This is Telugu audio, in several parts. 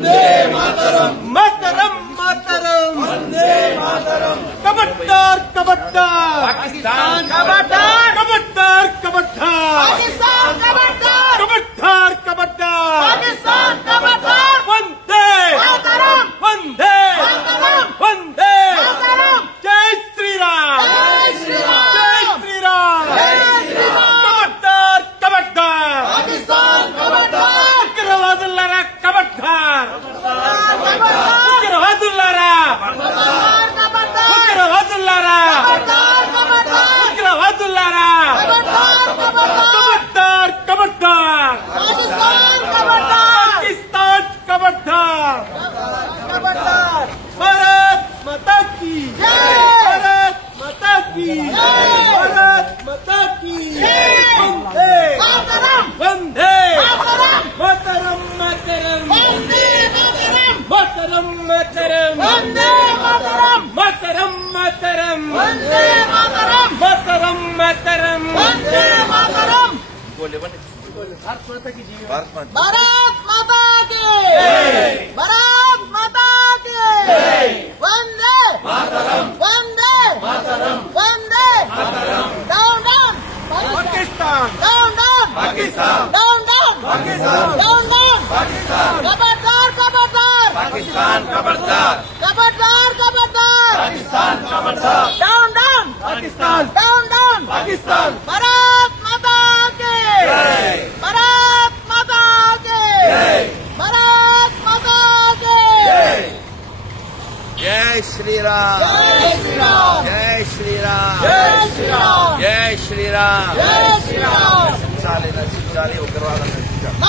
वंदे मातरम मातरम मातरम वंदे मातरम कबड्डार कबड्डार पाकिस्तान कबड्डार कबड्डार कबड्डार पाकिस्तान कबड्डार कबड्डार कबड्डार पाकिस्तान कबड्डार वंदे मातरम वंदे मातरम वंदे मातरम जय श्री राम जय श्री राम जय श्री राम जय श्री राम कबड्डार कबड्डार पाकिस्तान कबड्डार उग्रवादुल्लारा कबड्डार उग्रवादुल्लारा उग्रवादुल्लारा उग्रवादुल्लारा कबड्डार कबड्डार पाकिस्तान कबड्डार कबड्डार भारत माता की भारत माता की भारत माता की वंदे मातरम वंदे मातरम मातरम वंदे मातरम मातरम वंदे मातरम मातरम मातरम वंदे मातरम मातरम मातरम वंदे मातरम बोले भारत माता की भारत माता की भारत माता की वंदे मातरम वंदे मातरम वंदे मातरम down down Pakistan down down Pakistan down down Pakistan down down Pakistan कबड्डार कबड्डार पाकिस्तान कबड्डार कबड्डार कबड्डार पाकिस्तान कबड्डार down down Pakistan down down Pakistan Bharat Mata की भारत माता की भारत माता की जय श्री राम जय श्री राम जय श्री राम जय श्री राम जय श्री राम जय श्री राम నశించాలి ఉగ్రవాదం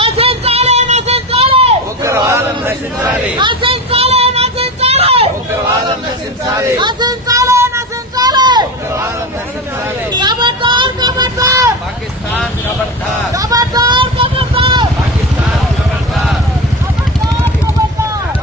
నశించాలి నశించాలి ఉగ్రవాదం నశించాలి నశించాలి నశించాలి ఉగ్రవాదం నశించాలి నశించాలి నశించాలి ఉగ్రవాదం నశించాలి కబడ్డార్ కబడ్డార్ పాకిస్తాన్ కబడ్డార్ కబడ్డార్ కబడ్డార్ పాకిస్తాన్ కబడ్డార్ కబడ్డార్ కబడ్డార్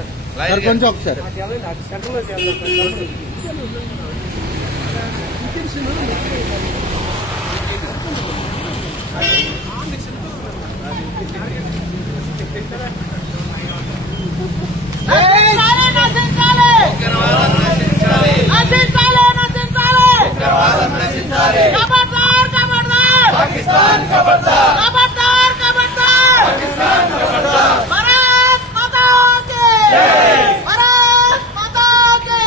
సార్ బ్యానర్ కొంచెం ఒకసారి पाकिस्तान कबड्डार कबड्डार कबड्डार पाकिस्तान कबड्डार भारत माता की भारत माता की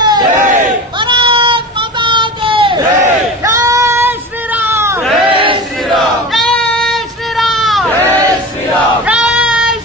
भारत माता की जय श्री राम जय श्री राम जय श्री राम जय श्री राम जय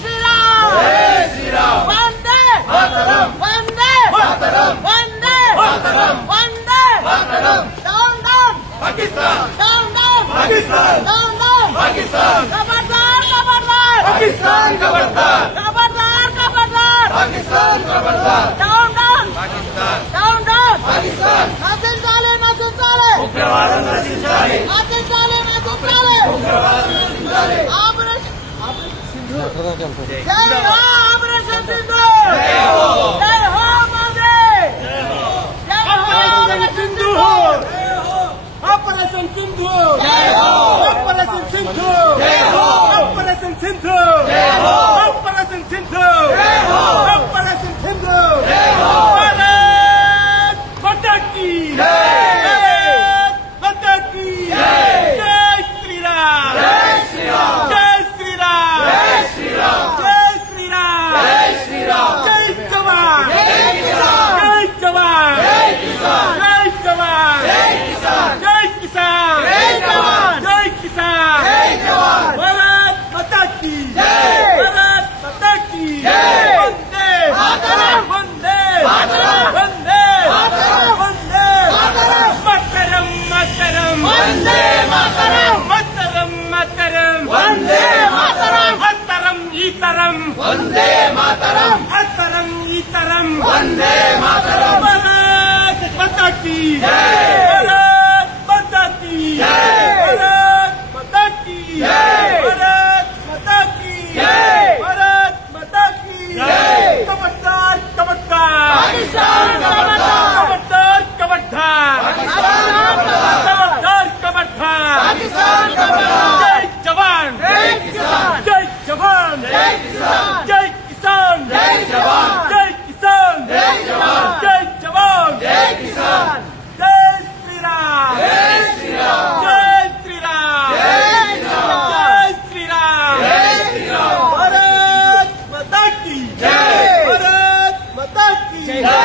श्री राम जय श्री राम वंदे मातरम वंदे मातरम वंदे मातरम वंदे मातरम down down Pakistan down down Pakistan down down Pakistan कबड्डार कबड्डार पाकिस्तान कबड्डार कबड्डार कबड्डार पाकिस्तान कबड्डार down down Pakistan down down Pakistan नशिंचाలి नशिंचाలి उग्रवादం నశించాలి నశించాలి నశించాలి उग्रवादం నశించాలి ఆపరేషన్ సింధు జై హో ఆపరేషన్ సింధు జై హో మోదీ జై హో operation Sindhu Operation Sindhu! Jai Ho! Operation Sindhu! Jai Ho! Operation Sindhu! Jai Ho! Operation Sindhu! Jai Ho! Operation Sindhu! Jai Ho! Bharat Mata ki! Jai! Bharat Mata ki! Jai! Jai Shri Ram! Jai Shri Ram! Jai Shri Ram! Jai Shri Ram! Jai Shri Ram! Jai Shri Ram! Jai Jawan! Jai Kisan! Jai Jawan! Jai Kisan! Jai Jawan! Jai Kisan! Jai Kisan! Jai Jawan! Jai Kisan! Jai Jawan! Vande Mataram అతరం ఇతరం Vande Mataram Bharat మాతా కీ జై భారత్ మాతా కీ జై భారత్ మాతా కీ జై భారత్ మాతా కీ జై భారత్ మాతా కీ జై కబడ్డార్ కబడ్డార్ పాకిస్తాన్ ఖబర్దార్ కబడ్డార్ కబడ్డార్ కబడ్డార్ కబడ్డార్ పాకిస్తాన్ ఖబర్దార్ జై జవాన్ జై కిసాన్ జై జవాన్ జై కిసాన్ జై కిసాన్ జై జవాన్ జై కిసాన్ జై జవాన్ జై జవాన్ జై కిసాన్ జై శ్రీరామ్ జై శ్రీరామ్ జై శ్రీరామ్ జై శ్రీరామ్ జై శ్రీరామ్ జై శ్రీరామ్ భారత్ మాతా కీ జై భారత్ మాతా కీ జై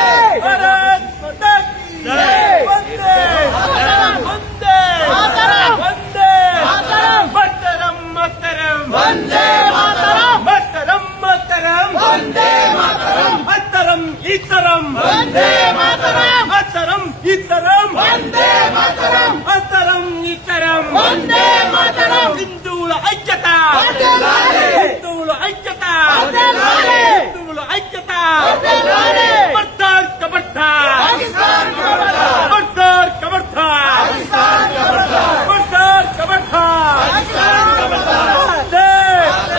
భారత్ మాతా కీ జై వందే మాతరం వందే మాతరం వందే మాతరం మాతరం మాతరం వందే మాతరం మాతరం మాతరం వందే మాతరం అతరం ఇతరం వందే మాతరం అతరం ఇతరం వందే మాతరం అతరం ఇతరం వందే మాతరం హిందువుల ఐక్యత వర్ధిల్లాలి! హిందువుల ఐక్యత వర్ధిల్లాలి! హిందువుల ఐక్యత వర్ధిల్లాలి! కబడ్డార్ కబడ్డార్ పాకిస్తాన్ ఖబర్దార్ కబడ్డార్ కబడ్డార్ పాకిస్తాన్ ఖబర్దార్ కబడ్డార్ కబడ్డార్ పాకిస్తాన్ ఖబర్దార్ వందే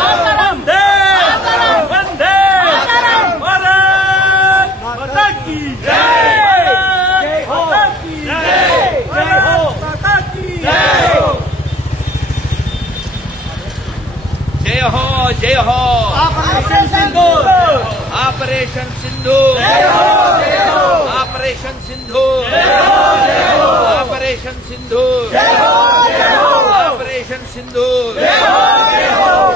మాతరం! వందే మాతరం! వందే మాతరం! భారత్ మాతా కీ జై! భారత్ మాతా కీ జై! భారత్ మాతా కీ జై హో జై హో operation Sindoor operation Sindhu operation Sindhu operation Sindhu operation Sindhu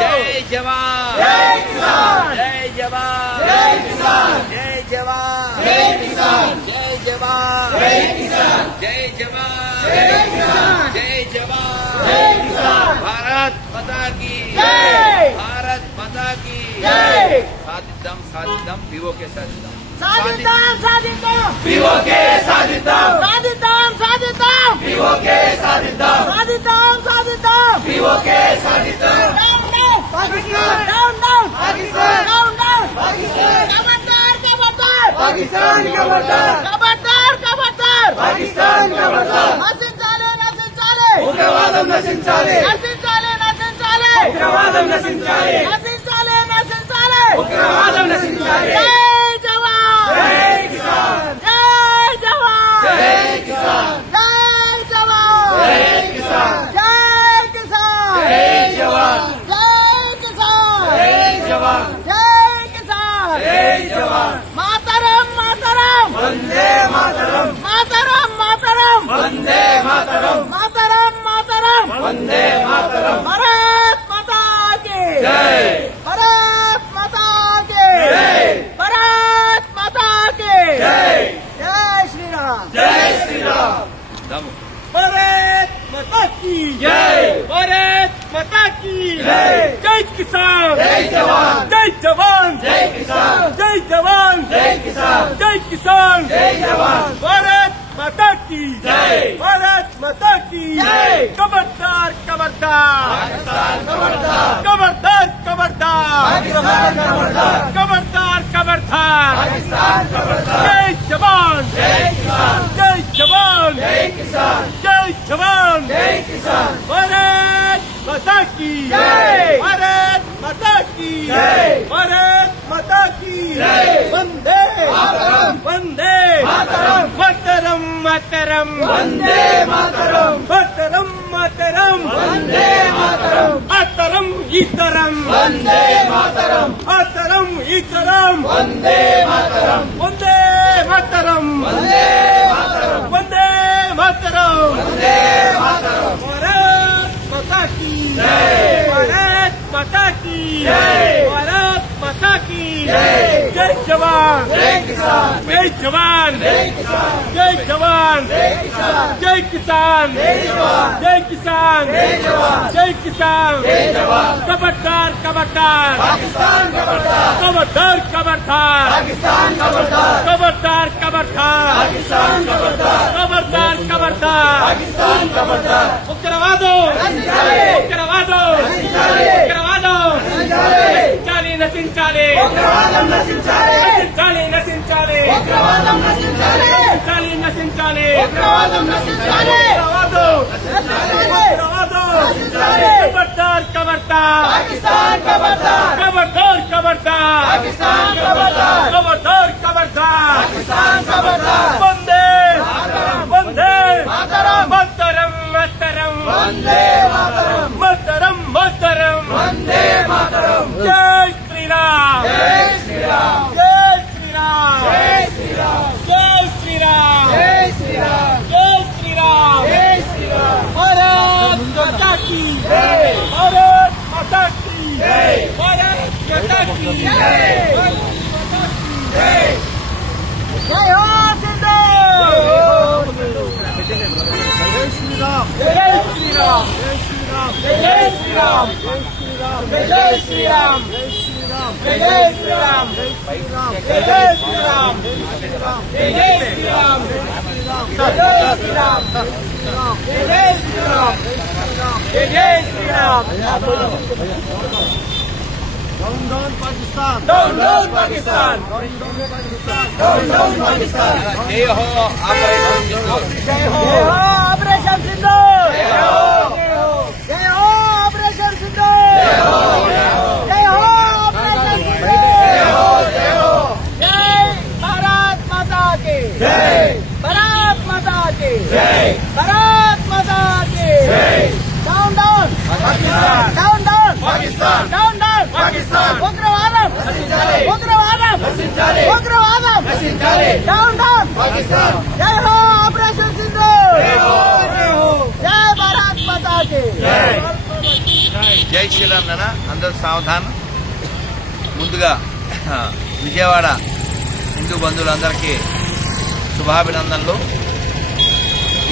జై జవాన్ జై కిసాన్ జై జవాన్ జై కిసాన్ జై జవాన్ జై కిసాన్ జై జవాన్ జై కిసాన్ జై జవాన్ జై కిసాన్ జై జవాన్ జై కిసాన్ భారత్ మాతా కీ జై భారత్ మాతా కీ జై సాధిద్దాం సాధిద్దాం పీఓకే సాధిద్దాం సాధిద్దాం సాధిద్దాం పీఓకే సాధిద్దాం సాధిద్దాం సాధిద్దాం పీఓకే సాధిద్దాం సాధిద్దాం సాధిద్దాం పీఓకే సాధిద్దాం down down Pakistan down down Pakistan down down Pakistan ఖబర్దార్ ఖబర్దార్ పాకిస్తాన్ ఖబర్దార్ ఖబర్దార్ ఖబర్దార్ పాకిస్తాన్ ఖబర్దార్ నశించాలి నశించాలి ఉగ్రవాదం నశించాలి నశించాలి నశించాలి ఉగ్రవాదం నశించాలి నశించాలి నశించాలి ఉగ్రవాదం నశించాలి జై జవాన్ జై కిసాన్ జై జవాన్ జై కిసాన్ జై జవాన్ జై కిసాన్ జై కిసాన్ జై జవాన్ జై కిసాన్ జై జవాన్ జై కిసాన్ జై జవాన్ మాతరం మాతరం వందే మాతరం మాతరం మాతరం వందే మాతరం మాతరం మాతరం వందే మాతరం భారత్ మాతా కీ జై భారత్ మాతా కీ జై భారత్ మాతా కీ జై జై శ్రీరామ్ జై శ్రీరామ్ దము భారత్ మాతా కీ జై భారత్ మాతా కీ జై జై కిసాన్ జై జవాన్ జై జవాన్ జై కిసాన్ జై జవాన్ జై కిసాన్ జై కిసాన్ జై జవాన్ భారత్ మాతా కీ జై భారత్ మాతా కీ జై ఖబర్దార్ ఖబర్దార్ పాకిస్తాన్ ఖబర్దార్ ఖబర్దార్ ఖబర్దార్ పాకిస్తాన్ ఖబర్దార్ ఖబర్దార్ ఖబర్దార్ పాకిస్తాన్ ఖబర్దార్ జై జవాన్ జై కిసాన్ జై జవాన్ జై కిసాన్ జై జవాన్ జై కిసాన్ భారత్ మాతా కీ జై భారత్ మాతా కీ జై భారత్ మాతా కీ జై వందే మాతరం వందే మాతరం మాతరం మాతరం వందే మాతరం మాతరం మాతరం వందే మాతరం అతరం ఇతరం వందే మాతరం అతరం ఇతరం వందే మాతరం వందే మాతరం వందే మాతరం వందే మాతరం వందే మాతరం భారత్ మాతా కీ జై భారత్ మాతా కీ జై భారత్ మాతా కీ జై జై జవాన్ జై కిసాన్ జై జవాన్ జై కిసాన్ జై జవాన్ జై కిసాన్ జై కిసాన్ జై జవాన్ జై కిసాన్ జై జవాన్ జై కిసాన్ జై జవాన్ ఖబర్దార్ ఖబర్దార్ పాకిస్తాన్ ఖబర్దార్ ఖబర్దార్ ఖబర్దార్ పాకిస్తాన్ ఖబర్దార్ ఖబర్దార్ ఖబర్దార్ పాకిస్తాన్ ఖబర్దార్ ఖబర్దార్ ఖబర్దార్ పాకిస్తాన్ ఖబర్దార్ ఉగ్రవాదం నశించాలి ఉగ్రవాదం నశించాలి ఉగ్రవాదం నశించాలి నశించాలి నశించాలి నశించాలి. ఉగ్రవాదం నశించాలి. ఖబర్దార్ ఖబర్దార్ పాకిస్తాన్ ఖబర్దార్. ఖబర్దార్ ఖబర్దార్ పాకిస్తాన్ ఖబర్దార్. ఖబర్దార్ ఖబర్దార్ పాకిస్తాన్ ఖబర్దార్. వందే వందే మాతరం. మాతరం మాతరం వందే మాతరం. మాతరం మాతరం వందే మాతరం. జై శ్రీరామ్. జై శ్రీరామ్. జై శ్రీరామ్. జై శ్రీరామ్. జై శ్రీరామ్. జై శ్రీరామ్. జై శ్రీరామ్. జై శ్రీరామ్. भारत माता की जय. भारत माता की जय. भारत माता की जय. भारत माता की జై. जय हो सिंधु. జై శ్రీరామ్. जय श्रीराम. जय श्रीराम. जय श्रीराम. जय श्रीराम. जय श्रीराम. जय श्रीराम. जय श्रीराम. जय श्रीराम. जय Shriram. Down down Pakistan. Down, down, Pakistan. Down down Pakistan. जय हो ऑपरेशन सिंधु. జై హో ఆపరేషన్ సింధు. जय हो. జై హో ఆపరేషన్ సింధు. జై హో ఆపరేషన్ సింధు. जय हो. జై భారత్ మాతా కి जय. భారత్ మాతా కి जय. భారత్ మాతా కి down down Pakistan. Down down Pakistan. Down down Pakistan. ఉగ్రవాదం నశించాలి. ఉగ్రవాదం నశించాలి. ఉగ్రవాదం నశించాలి. Down down Pakistan. జై హో ఆపరేషన్ సింధు. जय हो. जय हो. జై భారత్ మాతా కి जय. జై శ్రీరామ్ నాన్న, అందరూ సావధానం. ముందుగా విజయవాడ హిందూ బంధువులందరికీ శుభాభినందనలు.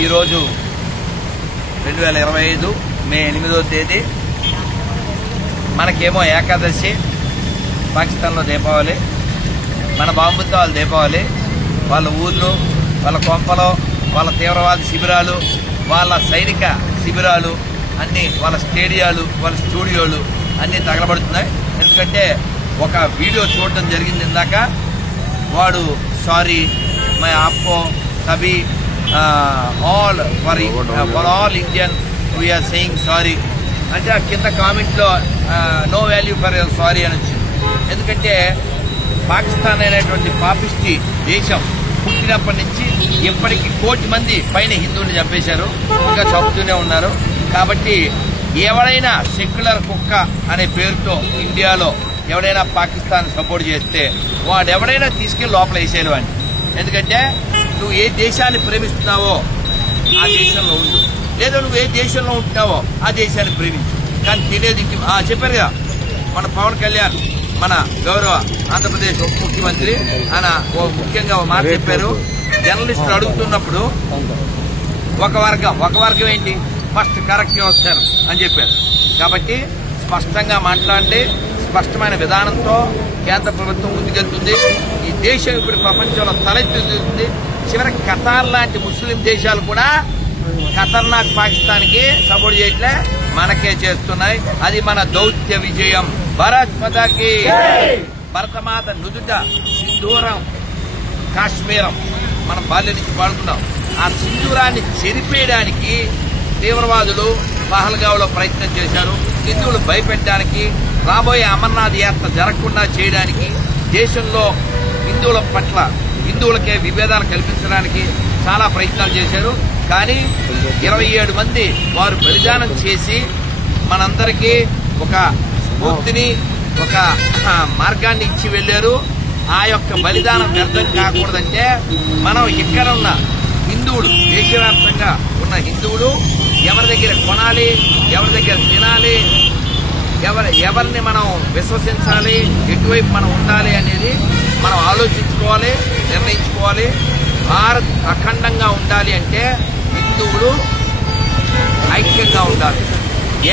ఈరోజు 2025 మే 8వ తేదీ. మనకేమో ఏకాదశి, పాకిస్తాన్లో దీపావళి, మన బాంబుతో వాళ్ళ దీపావళి. వాళ్ళ ఊర్లు, వాళ్ళ కొంపలో, వాళ్ళ తీవ్రవాద శిబిరాలు, వాళ్ళ సైనిక శిబిరాలు అన్నీ, వాళ్ళ స్టేడియాలు, వాళ్ళ స్టూడియోలు అన్నీ తగలబడుతున్నాయి. ఎందుకంటే ఒక వీడియో చూడటం జరిగింది ఇందాక. వాడు సారీ మై ఆప్కో సభీ all for all Indian we are saying sorry అంటే ఆ కింద కామెంట్లో నో వాల్యూ ఫర్ సారీ అని వచ్చింది. ఎందుకంటే పాకిస్తాన్ అనేటువంటి పాపిస్టి దేశం పుట్టినప్పటి నుంచి ఇప్పటికీ 1 కోటి మంది పైన హిందువుని చంపేశారు, ఇంకా చంపుతూనే ఉన్నారు. కాబట్టి ఎవడైనా సెక్యులర్ కుక్క అనే పేరుతో ఇండియాలో ఎవడైనా పాకిస్తాన్ సపోర్ట్ చేస్తే వాడెవడైనా తీసుకెళ్లి లోపల వేసేయాలి వాడిని. ఎందుకంటే నువ్వు ఏ దేశాన్ని ప్రేమిస్తున్నావో ఆ దేశంలో ఉండు, లేదా నువ్వు ఏ దేశంలో ఉంటున్నావో ఆ దేశాన్ని ప్రేమించు. కానీ తినేది చెప్పారు కదా మన పవన్ కళ్యాణ్, మన గౌరవ ఆంధ్రప్రదేశ్ ఉప ముఖ్యమంత్రి, ఆయన ముఖ్యంగా ఒక మాట చెప్పారు. జర్నలిస్టులు అడుగుతున్నప్పుడు ఒక వర్గం ఏంటి, ఫస్ట్ కరెక్ట్గా వస్తారు అని చెప్పారు. కాబట్టి స్పష్టంగా మాట్లాడి స్పష్టమైన విధానంతో కేంద్ర ప్రభుత్వం ముందుకెళ్తుంది. ఈ దేశం ఇప్పుడు ప్రపంచంలో తలెత్తుతుంది. చివరికి ఖతార్ లాంటి ముస్లిం దేశాలు కూడా ఖతర్నాక్ పాకిస్తాన్కి సపోర్ట్ చేయట్లే, మనకే చేస్తున్నాయి. అది మన దౌత్య విజయం. భారత్ మాతాకి భరతమాత నుదుట సింధూరం కాశ్మీరం మనం బాల్య నుంచి పాడుతున్నాం. ఆ సింధూరాన్ని చెరిపేయడానికి తీవ్రవాదులు పహల్గావ్లో ప్రయత్నం చేశారు. హిందువులు భయపెట్టడానికి, రాబోయే అమర్నాథ్ యాత్ర జరగకుండా చేయడానికి, దేశంలో హిందువుల పట్ల హిందువులకే విభేదాలు కల్పించడానికి చాలా ప్రయత్నాలు చేశారు. కానీ 27 మంది వారు బలిదానం చేసి మనందరికీ ఒక స్ఫూర్తిని, ఒక మార్గాన్ని ఇచ్చి వెళ్లారు. ఆ యొక్క బలిదానం వ్యర్థం కాకూడదంటే మనం ఇక్కడ ఉన్న హిందువులు, దేశవ్యాప్తంగా ఉన్న హిందువులు ఎవరి దగ్గర కొనాలి, ఎవరి దగ్గర తినాలి, ఎవరిని మనం విశ్వసించాలి, ఎటువైపు మనం ఉండాలి అనేది మనం ఆలోచించుకోవాలి, నిర్ణయించుకోవాలి. భారత్ అఖండంగా ఉండాలి అంటే హిందువులు ఐక్యంగా ఉండాలి,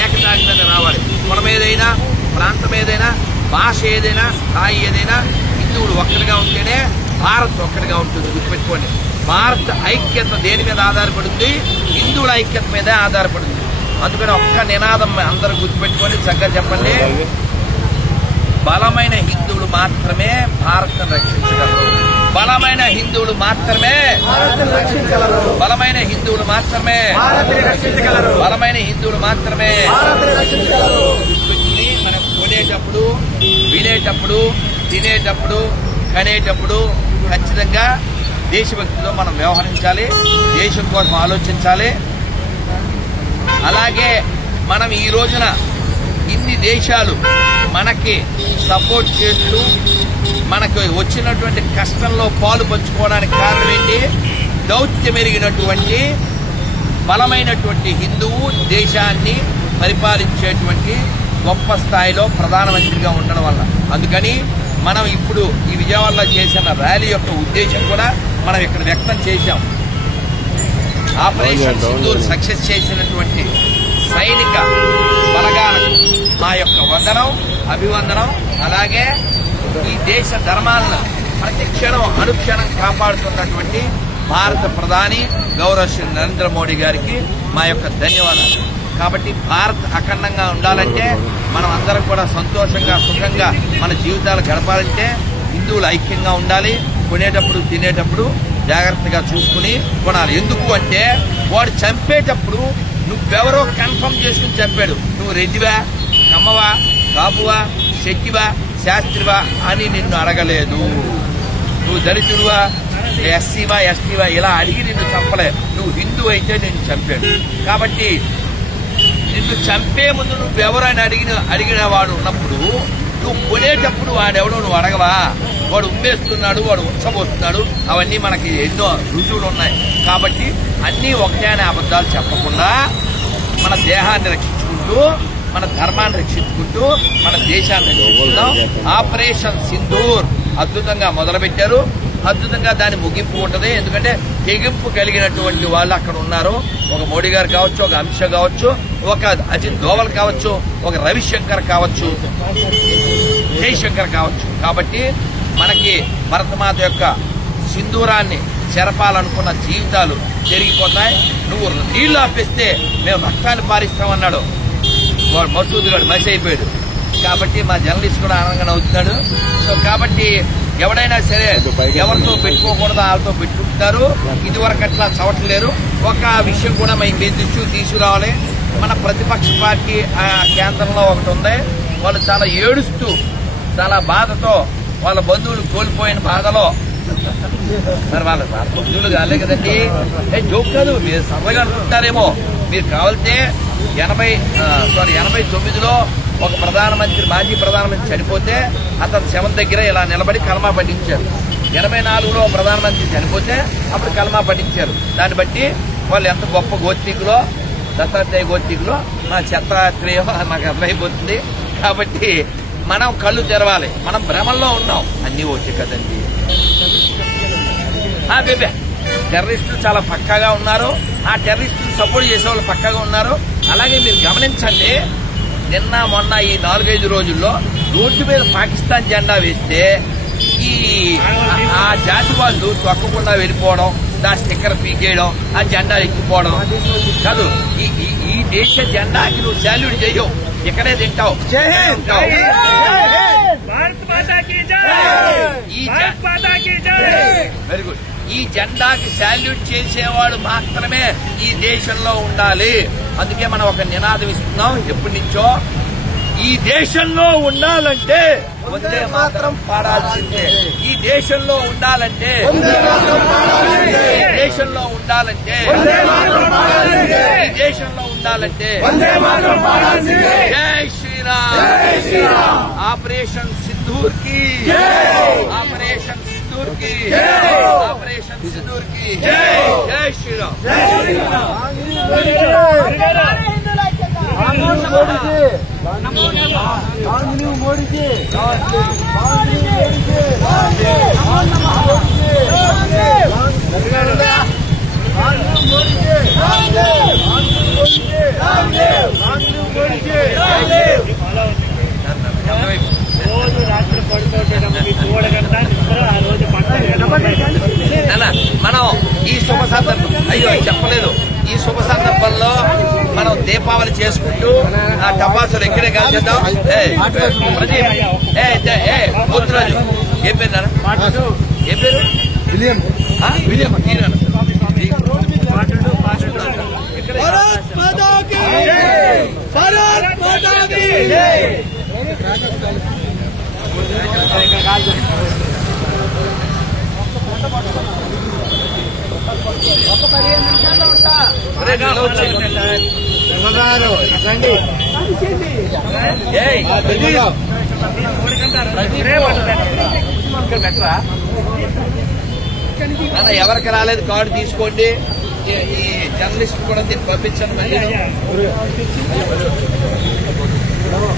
ఏకతాటి మీద రావాలి. కులం ఏదైనా, ప్రాంతం ఏదైనా, భాష ఏదైనా, స్థాయి ఏదైనా హిందువులు ఒక్కడిగా ఉంటేనే భారత్ ఒక్కడిగా ఉంటుంది. గుర్తుపెట్టుకోండి, భారత్ ఐక్యత దేని మీద ఆధారపడుతుంది? హిందువుల ఐక్యత మీదే ఆధారపడుతుంది. అందుకని ఒక్క నినాదం అందరూ గుర్తుపెట్టుకొని చక్కగా చెప్పండి, బలమైన హిందువులు మాత్రమే భారత్ను రక్షించగలరు. బలమైన హిందువులు మాత్రమే బలమైన హిందువులు మాత్రమే బలమైన హిందువులు మాత్రమే మనం కొనేటప్పుడు వినేటప్పుడు తినేటప్పుడు కనేటప్పుడు ఖచ్చితంగా దేశభక్తితో మనం వ్యవహరించాలి, దేశం కోసం ఆలోచించాలి. అలాగే మనం ఈ రోజున ఇన్ని దేశాలు మనకి సపోర్ట్ చేస్తూ మనకు వచ్చినటువంటి కష్టంలో పాలు పంచుకోవడానికి కారణం ఏంటి? దౌత్యమెరిగినటువంటి బలమైనటువంటి హిందువు దేశాన్ని పరిపాలించేటువంటి గొప్ప స్థాయిలో ప్రధానమంత్రిగా ఉండడం వల్ల. అందుకని మనం ఇప్పుడు ఈ విజయవాడలో చేసిన ర్యాలీ యొక్క ఉద్దేశం కూడా మనం ఇక్కడ వ్యక్తం చేశాం. ఆపరేషన్ సింధూర్ సక్సెస్ చేసినటువంటి సైనిక బలగాలకు మా యొక్క వందనం, అభివందనం. అలాగే ఈ దేశ ధర్మాలను ప్రతి క్షణం అనుక్షణం కాపాడుతున్నటువంటి భారత ప్రధాని గౌరవ శ్రీ నరేంద్ర మోడీ గారికి మా యొక్క ధన్యవాదాలు. కాబట్టి భారత్ అఖండంగా ఉండాలంటే మనం అందరం కూడా సంతోషంగా సుఖంగా మన జీవితాలు గడపాలంటే హిందువులు ఐక్యంగా ఉండాలి. కొనేటప్పుడు తినేటప్పుడు జాగ్రత్తగా చూసుకుని కొనాలి. ఎందుకు అంటే వాడు చంపేటప్పుడు నువ్వెవరో కన్ఫర్మ్ చేసుకుని చంపాడు. నువ్వు రెడ్డివా, కమ్మవా, కాపువా, శెట్టివా, శాస్త్రివా అని నిన్ను అడగలేదు. నువ్వు దళితుడువా, ఎస్సీవా, ఎస్టీవా ఇలా అడిగి నిన్ను చంపలే. నువ్వు హిందూ అయితే నిన్ను చంపాడు. కాబట్టి నిన్ను చంపే ముందు నువ్వెవరైనా అడిగిన వాడు ఉన్నప్పుడు నువ్వు కొనేటప్పుడు వాడెవడో నువ్వు అడగవా? వాడు ఉమ్మేస్తున్నాడు, వాడు ఉచ్చబోస్తున్నాడు, అవన్నీ మనకి ఎన్నో రుజువులు ఉన్నాయి. కాబట్టి అన్నీ ఒకటే అనే అబద్ధాలు చెప్పకుండా మన దేహాన్ని రక్షించుకుంటూ మన ధర్మాన్ని రక్షించుకుంటూ మన దేశాన్ని రక్షించుకుందాం. ఆపరేషన్ సింధూర్ అద్భుతంగా మొదలుపెట్టారు. అద్భుతంగా దాని ముగింపు ఉంటుంది. ఎందుకంటే తెగింపు కలిగినటువంటి వాళ్ళు అక్కడ ఉన్నారు. ఒక మోడీ గారు కావచ్చు, ఒక అమిత్ షా కావచ్చు, ఒక అజిత్ దోవల్ కావచ్చు, ఒక రవిశంకర్ కావచ్చు, జయశంకర్ కావచ్చు. కాబట్టి మనకి భరతమాత యొక్క సింధూరాన్ని చెరపాలనుకున్న జీవితాలు జరిగిపోతాయి. నువ్వు నీళ్లు ఆపేస్తే మేము రక్తాన్ని పారిస్తామన్నాడు వాడు మసూద్ గారు, మసి అయిపోయాడు. కాబట్టి మా జర్నలిస్ట్ కూడా ఆనందంగా అవుతున్నాడు. సో కాబట్టి ఎవడైనా సరే ఎవరితో పెట్టుకోకూడదు వాళ్ళతో పెట్టుకుంటారు. ఇదివరకు అట్లా చవట్లేరు. ఒక విషయం కూడా మేము మీ దృష్టికి తీసుకురావాలి. మన ప్రతిపక్ష పార్టీ కేంద్రంలో ఒకటి ఉంది. వాళ్ళు చాలా ఏడుస్తూ చాలా బాధతో వాళ్ళ బంధువులు కోల్పోయిన బాధలో, మరి వాళ్ళ బంధువులు కాలే కదండి, జోక్ కాదు, మీరు సరదాగా అనుకుంటారేమో. మీరు కావాలితే 89లో ఒక ప్రధానమంత్రి, మాజీ ప్రధానమంత్రి చనిపోతే అతని శవం దగ్గర ఇలా నిలబడి కలమా పఠించారు. 84లో ప్రధానమంత్రి చనిపోతే అప్పుడు కలమా పఠించారు. దాన్ని బట్టి వాళ్ళు ఎంత గొప్ప గోత్రికులో, దత్తాత్రేయ గోత్రికులో, మా చెత్తాత్రేయో మాకు అర్థమైపోతుంది. కాబట్టి మనం కళ్ళు తెరవాలి. మనం భ్రమంలో ఉన్నాం. అన్నీ ఓకే కదండి. బేబే టెర్రరిస్టులు చాలా పక్కాగా ఉన్నారు. ఆ టెర్రరిస్టులు సపోర్ట్ చేసే వాళ్ళు పక్కాగా ఉన్నారు. అలాగే మీరు గమనించండి, నిన్న మొన్న ఈ 4-5 రోజుల్లో రోడ్డు మీద పాకిస్తాన్ జెండా వేస్తే ఈ ఆ జాతి వాళ్ళు తొక్కకుండా వెళ్ళిపోవడం, ఆ స్టిక్కర్ పీకేయడం, ఆ జెండా ఎక్కిపోవడం కాదు. ఈ దేశ జెండాకి నువ్వు శాల్యూట్ చేయవు, ఇక్కడే తింటావు. Very good. ఈ జెండాకి శాల్యూట్ చేసేవాడు మాత్రమే ఈ దేశంలో ఉండాలి. అందుకే మనం ఒక నినాదం ఇస్తున్నాం ఎప్పటి నుంచో. ఈ దేశంలో ఉండాలంటే వందే మాతరం పాడాల్సిందే. ఈ దేశంలో ఉండాలంటే, ఈ దేశంలో ఉండాలంటే, ఈ దేశంలో ఉండాలంటే జై శ్రీరామ్. ఆపరేషన్ సింధూర్ కి, ఆపరేషన్ సింధూర్ కి, ఆపరేషన్ సింధూర్ కి జై శ్రీరామ్. రోజు రాత్రి మనం ఈ శుభ సందర్భం, అయ్యో చెప్పలేదు, ఈ శుభ సందర్భంలో మనం దీపావళి చేసుకుంటూ ఆ టపాసులు ఎక్కడే కాల్చేద్దాం. ప్రదీప్, పోతురాజు ఏం పేరు నాన్న? ఏం పేరు? విలియం భారత్ మాతా కీ జై భారత్ మాతా కీ జై ఒక 15 నిమిషాల్లో ఉంటా ఎవరికి రాలేదు కార్డు తీసుకోండి. ఈ జర్నలిస్ట్ కూడా దీన్ని పంపించండి. మళ్ళీ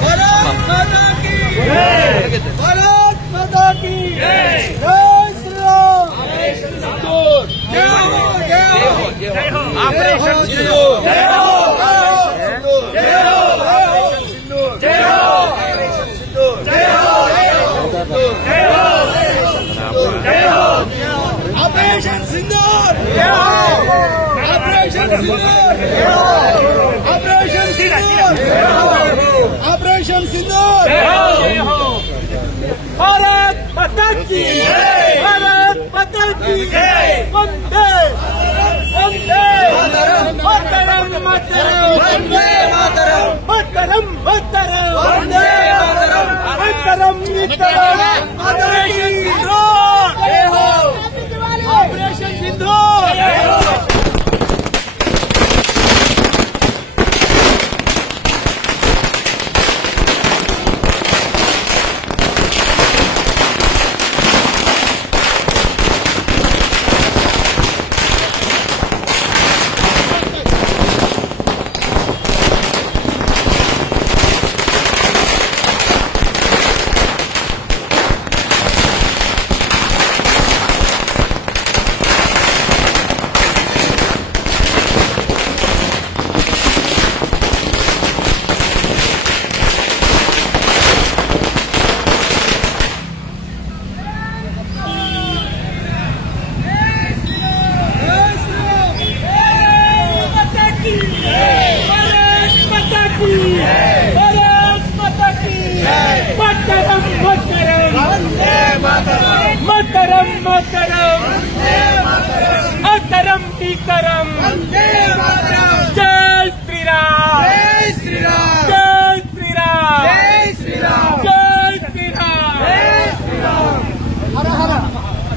భారత్ మాతా కీ జై భారత్ మాతా కీ జై జై శ్రీరామ్ జై హో జై హో ఆపరేషన్ సింధూర్ జై హో జై హో జై హో ఆపరేషన్ సింధూర్ జై హో జై హో జై హో ఆపరేషన్ సింధూర్ జై హో ఆపరేషన్ సింధూర్ జై హో ఆపరేషన్ సింధూర్ జై హో ఆపరేషన్ సింధూర్ జై హో भारत माता की जय भारत माता की जय वंदे वंदे मातरम मातरम वंदे मातरम मातरम मातरम वंदे मातरम मातरम मातरम ऑपरेशन सिंदूर जय हो ऑपरेशन सिंदूर जय हो मातरम मातरम अतरम टीकरम जय श्री राम जय श्री राम जय श्री राम जय श्री राम जय श्री राम जय श्री राम हर हर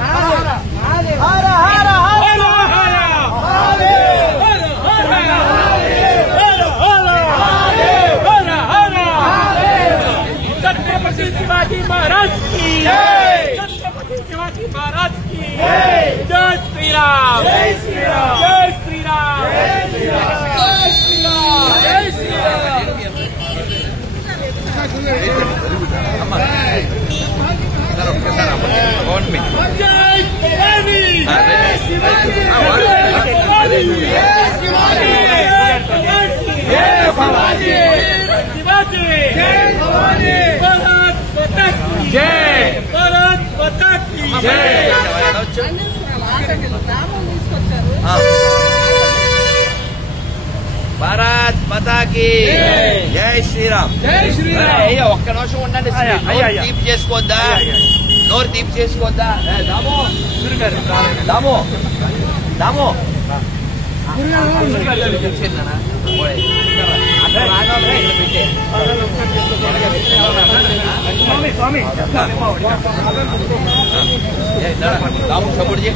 हर हर हर छत्रपति शिवाजी महाराज की जय छत्रपति शिवाजी महाराज की जय जय श्री राम जय श्री राम जय श्री राम जय श्री राम जय श्री राम जय शिवाजी शिवाजी जय भवानी जय भारत माता की जय భారత్ మాతా కీ జై శ్రీరామ్ జై శ్రీరామ్ అయ్యా ఒక్క నిమిషం ఉండండి. తీపి చేసుకోవద్దా? నోరు తీపి చేసుకోవద్దా? దాము దాము దాము స్వామి దాము సపోర్ట్ చేయి.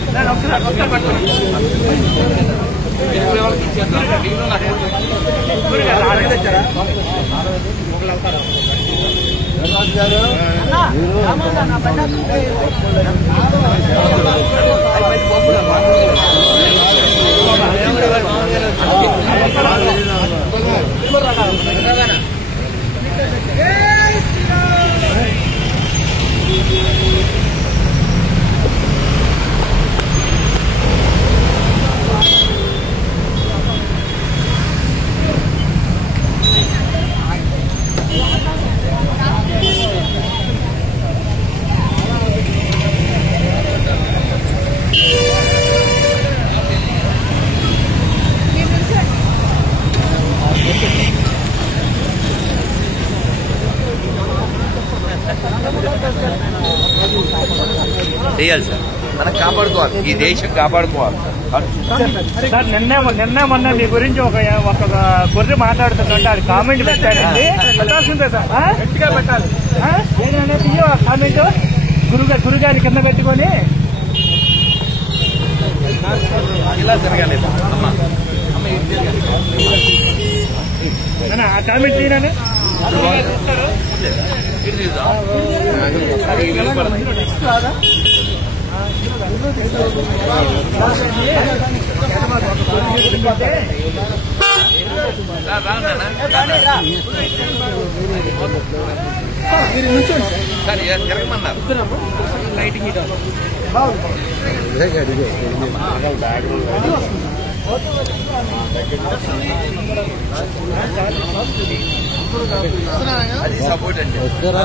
చేయాలి సార్. మనం కాపాడుకోవాలి, ఈ దేశం కాపాడుకోవాలి. సార్ నిన్న మొన్న మీ గురించి ఒక గొర్రె మాట్లాడుతుంటే అది కామెంట్ పెట్టారండి. పెట్టాల్సిందే సార్, గట్టిగా పెట్టాలి. ఏంటంటే కామెంట్ గురుగారి కింద పెట్టుకొని ఇలా తిరగాలి. ఆ కామెంట్ తీయనని తిరగమన్నారు. లైటింగ్ అది సపోర్ట్ అండి. ఇద్దరు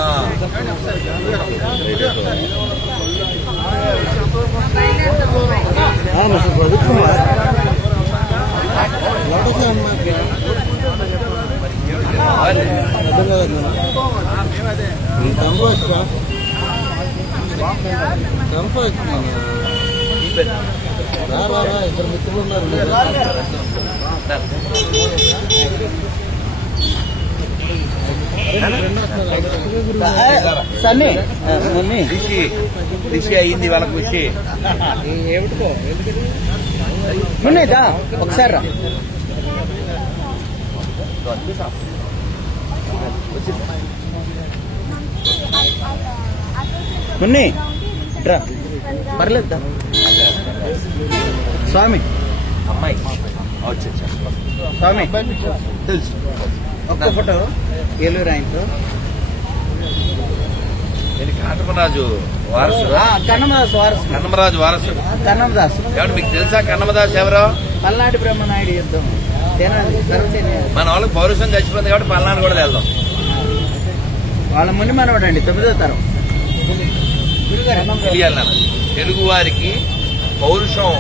మిత్రులు ఉన్నారు. రిషి అయింది వాళ్ళకు రిషి ఏమిటికో ఉన్నదా ఒకసారి రా. మున్ని పర్లేదా స్వామి? అమ్మాయి వచ్చా స్వామి తెలుసు. ఒక్క ఫోటో ఏలూరు ఆయనతో. నేను కన్నమరాజు వారసుడు. కన్నమదాసు వారసుడు. కన్నమరాజు వారసుడు కన్నమదాసు ఎవరు మీకు తెలుసా? కన్నమదాసు ఎవరో? పల్నాటి బ్రహ్మనాయుడు యుద్ధం మన వాళ్ళకి పౌరుషం చచ్చిపోయింది కాబట్టి పల్నాడు కూడా వెళ్దాం. వాళ్ళ ముని మనవడండి 9వ తరం. తెలియాలి. తెలుగు వారికి పౌరుషం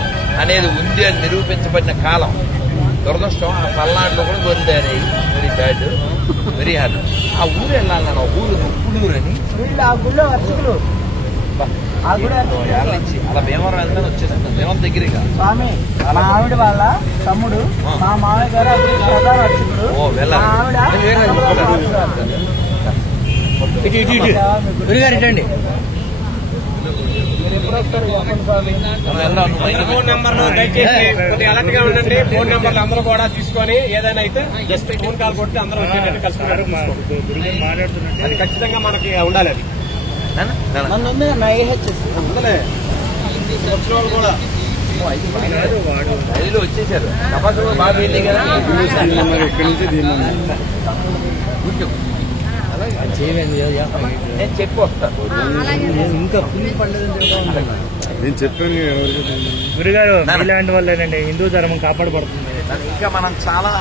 అనేది ఉంది అని నిరూపించబడిన కాలం. దురదృష్టం ఆ పల్నాడులో కూడా గొర్రెలు వెరీ బ్యాడ్, వెరీ హార్డ్. ఆ ఊరు వెళ్ళాలి. నేను ఊరు ఉప్పుడూరు అని ఆ గుళ్ళో అర్చకులు నుంచి అలా భీమవరం వెళ్తాను వచ్చేస్తాను. భీమవరం దగ్గరగా స్వామి మా ఆవిడ వాళ్ళ తమ్ముడు మా మామయ్య గారు అప్పుడు ప్రధాన అర్చకుడు. గురుగారు ఇటండి. ఫోన్ నెంబర్లు దయచేసి కొద్దిగా అలర్ట్ గా ఉండండి. ఫోన్ నెంబర్లు అందరూ కూడా తీసుకొని ఏదైనా అయితే జస్ట్ ఫోన్ కాల్ కొట్టి అందరూ వచ్చేటట్టు కలుసుకున్నారు. అది ఖచ్చితంగా మనకి ఉండాలి. అది కూడా రైలు వచ్చేసారు. తపాసులు బాగా వెళ్ళి కదా. నేను చెప్పి వస్తాను. ఇంకా ఫుల్ పండుగ నేను చెప్పాను గురుగారు ఇలాంటి వల్లేనండి హిందూ ధర్మం కాపాడబడుతుంది. ఇంకా మనం చాలా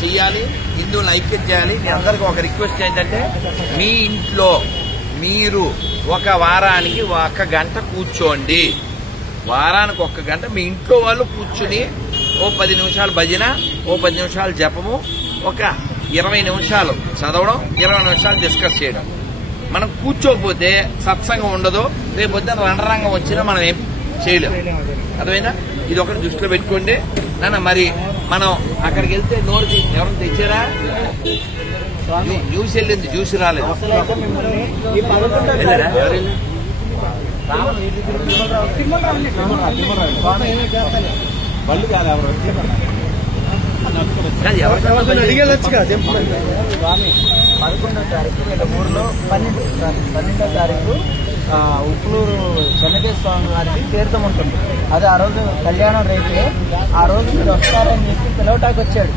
చెయ్యాలి. హిందువులు ఐక్యం చేయాలి. మీ అందరికీ ఒక రిక్వెస్ట్ ఏంటంటే మీ ఇంట్లో మీరు ఒక వారానికి 1 గంట కూర్చోండి. వారానికి 1 గంట మీ ఇంట్లో వాళ్ళు కూర్చుని ఓ 10 నిమిషాలు భజన, ఓ 10 నిమిషాలు జపము, ఒక 20 నిమిషాలు చదవడం, 20 నిమిషాలు డిస్కస్ చేయడం. మనం కూర్చోకపోతే సత్సంగం ఉండదు. రేపు పొద్దున రణరంగం వచ్చినా మనం ఏం చేయలేము. అర్థమైనా? ఇది ఒకటి దృష్టిలో పెట్టుకోండి నాన్న. మరి మనం అక్కడికి వెళ్తే నోరు ఎవరైనా తెచ్చారా? జ్యూస్ వెళ్ళింది, జ్యూస్ రాలేదు. స్వామి 11వ తారీఖు వీళ్ళ ఊర్లో 12వ తారీఖు ఉప్పులూరు చెన్నకేశ్వర స్వామి వారికి తీర్థం ఉంటుంది. అది ఆ రోజు కళ్యాణం రేపే. ఆ రోజు మీరు వస్తారని చెప్పి పిలవటానికి వచ్చాడు.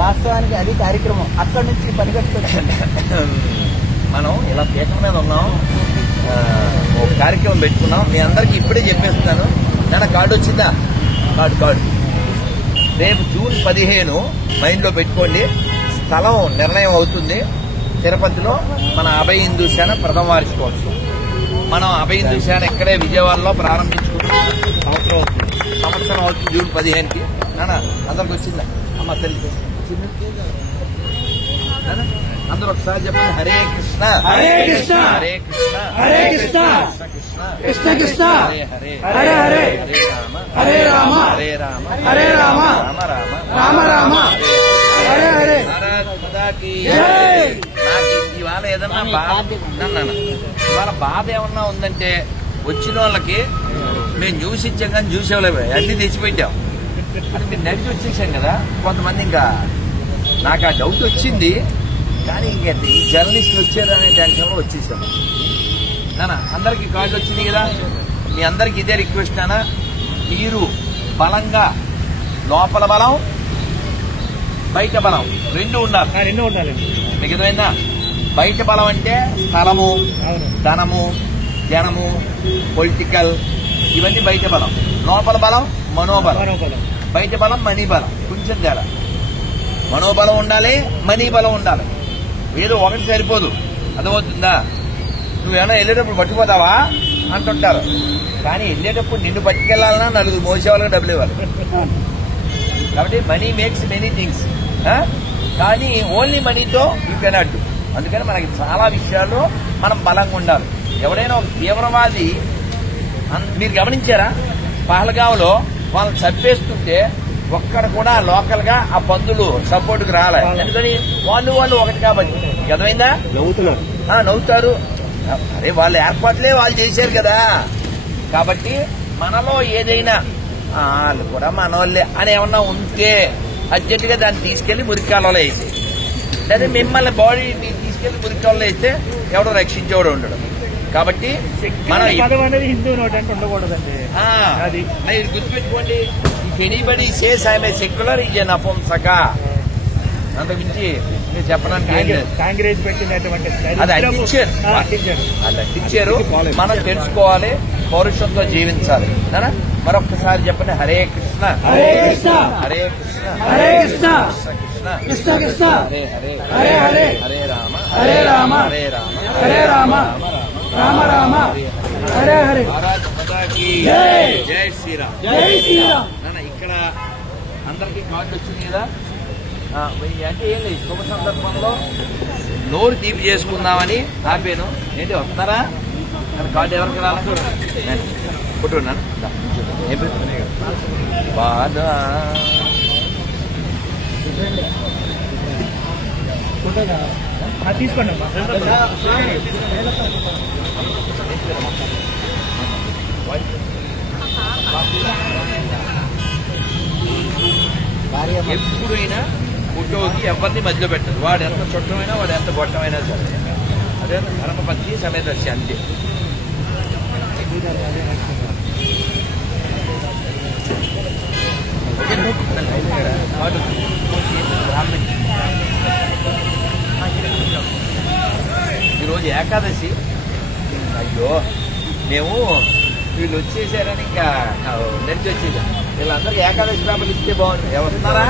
వాస్తవానికి అది కార్యక్రమం. అక్కడి నుంచి పనిగట్టుకొచ్చాడు. మనం ఇలా పీఠం మీద ఉన్నాం, ఒక కార్యక్రమం పెట్టుకున్నాం. మీ అందరికీ ఇప్పుడే చెప్పేస్తున్నాను. నాన్న కార్డు వచ్చిందా? కార్డు రేపు జూన్ 15 మైండ్లో పెట్టుకోండి. స్థలం నిర్ణయం అవుతుంది. తిరుపతిలో మన అభయ హిందూ సేన ప్రథమ వార్షికోత్సవం. మనం అభయ హిందూ సేన ఇక్కడే విజయవాడలో ప్రారంభించుకుంటున్నాం. సంవత్సరం అవుతుంది జూన్ 15కి. నాన్న అందరికి వచ్చిందా? అమ్మ తల్లి అందరూ ఒకసారి చెప్పండి. హరే కృష్ణ, హరే కృష్ణ, హరే కృష్ణ, హరే కృష్ణ కృష్ణ కృష్ణ హరే హరే హరే హరే హరే రామ హరే రామ హరే రామ హరే రామ రామ రామ రామ రామ హరే హరే భారత్ మాతాకి జై. నాకు ఇవాళ ఏదన్నా ఇవాళ బాధ ఏమన్నా ఉందంటే వచ్చిన వాళ్ళకి మేము జ్యూస్ ఇచ్చాం కానీ జ్యూస్ ఇవ్వలేము, అన్ని తెచ్చిపెట్టాం. అది మీరు నడిచి వచ్చేసాం కదా, కొంతమంది ఇంకా నాకు ఆ డౌట్ వచ్చింది. కానీ ఇంకా ఈ జర్నలిస్టులు వచ్చారు అనే టెన్షన్లో వచ్చేసాం. నానా అందరికి కార్డు వచ్చింది కదా, మీ అందరికి ఇదే రిక్వెస్ట్ నానా, మీరు బలంగా లోపల బలం బయట బలం రెండు ఉండాలి. రెండు ఉండాలండి. మీకు ఏదైనా బయట బలం అంటే స్థలము, అవును. ధనము, జనము, పొలిటికల్, ఇవన్నీ బయట బలం. లోపల బలం మనోబలం. మనోబలం. బయట బలం మనీ బలం. కొంచెం తేడా. మనోబలం ఉండాలి, మనీ బలం ఉండాలి. ఏదో ఒకటి సరిపోదు, అర్థమవుతుందా? నువ్వేమైనా వెళ్ళేటప్పుడు పట్టుకుపోతావా అంటుంటారు, కానీ వెళ్ళేటప్పుడు నిన్ను పట్టుకెళ్లాలన్నా నలుగురు మోసేవాళ్ళకి డబ్బులు ఇవ్వాలి. కాబట్టి మనీ మేక్స్ మెనీ థింగ్స్, కానీ ఓన్లీ మనీతో యూ కెనాట్ డూ. అందుకని మనకి చాలా విషయాల్లో మనం బలంగా ఉండాలి. ఎవడైనా ఒక తీవ్రవాది మీరు గమనించారా, పహల్గావ్లో వాళ్ళని చంపేస్తుంటే ఒక్కడ కూడా లోకల్ గా ఆ పందులు సపోర్ట్కి రాలే. ఎందుకని వాళ్ళు ఒకటి కాబట్టి. అర్థమైందా? నవ్వుతారు. అరే వాళ్ళ ఏర్పాట్లే వాళ్ళు చేశారు కదా. కాబట్టి మనలో ఏదైనా వాళ్ళు కూడా మనోళ్ళే అని ఏమన్నా ఉంటే అర్జెంట్ గా దాన్ని తీసుకెళ్లి మురికాలలో వేసి, లేదా మిమ్మల్ని బాడీ తీసుకెళ్లి మురికాలలో వేస్తే ఎవడో రక్షించేవాడు ఉండడు. కాబట్టి మనం హిందూ నోట్ అంటే ఉండకూడదండి. అది గుర్తుపెట్టుకోండి. If anybody says I'm a secular is an అపంసక. అంతకు మించి మీరు చెప్పడానికి ఏం లేదు. కాంగ్రెస్ పెట్టినటువంటి అది అంటించారు, అది అంటించారు. మనం తెలుసుకోవాలి, పౌరుషంతో జీవించాలి. మరొక్కసారి చెప్పండి, హరే కృష్ణ హరే కృష్ణ హరే కృష్ణ హరే కృష్ణ కృష్ణ కృష్ణ కృష్ణ హరే హరే హరే హరే హరే రామ హరే రామ హరే రామ హరే రామ రామ రామ హరే హరే. భారత్ మాతాకి జై. జై శ్రీరామ్. జై శ్రీరామ్. ఇక్కడ అందరికి కార్డు వచ్చింది కదా, అంటే ఏం లేదు, శుభ సందర్భంలో నోరు తీపి చేసుకుందామని ఆపాను. ఏంటి వస్తారా? కార్డు ఎవరికి రాలేదు కొట్టున్నాను. బాధ తీసుకోండి. ఎప్పుడైనా ఫోటోకి ఎవరిని మధ్యలో పెట్టదు. వాడు ఎంత చుట్టమైనా, వాడు ఎంత గొట్టమైనా సరే. అదే ధర్మపత్ని సమేతర్శి అంతే. ఈరోజు ఏకాదశి. అయ్యో మేము వీళ్ళు వచ్చేసారని ఇంకా నడిచి వచ్చేసాం. వీళ్ళందరికీ ఏకాదశి పేపర్లు ఇస్తే బాగుంటుంది. ఎవరున్నారా?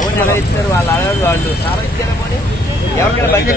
ఎవరు ఎలా ఇస్తారు? వాళ్ళు అడగారు. వాళ్ళు సారా ఇచ్చారా? పోనీ ఎవరికైనా బయట